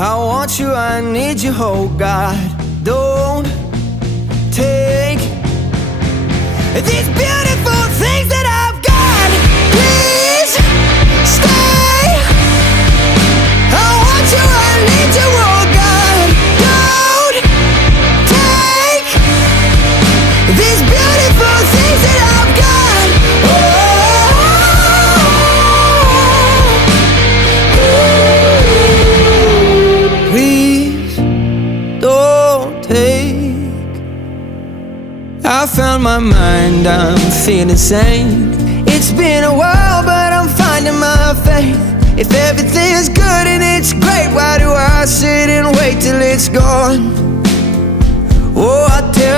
I want you, I need you, oh God. Don't take these beautiful things that I've got. Please stay. I want you, I need you, oh God. Don't take these beautiful things that I've got. Please don't take. I found my mind, I'm feeling sane. It's been a while, but I'm finding my faith. If everything's good and it's great, why do I sit and wait till it's gone? Oh, I tell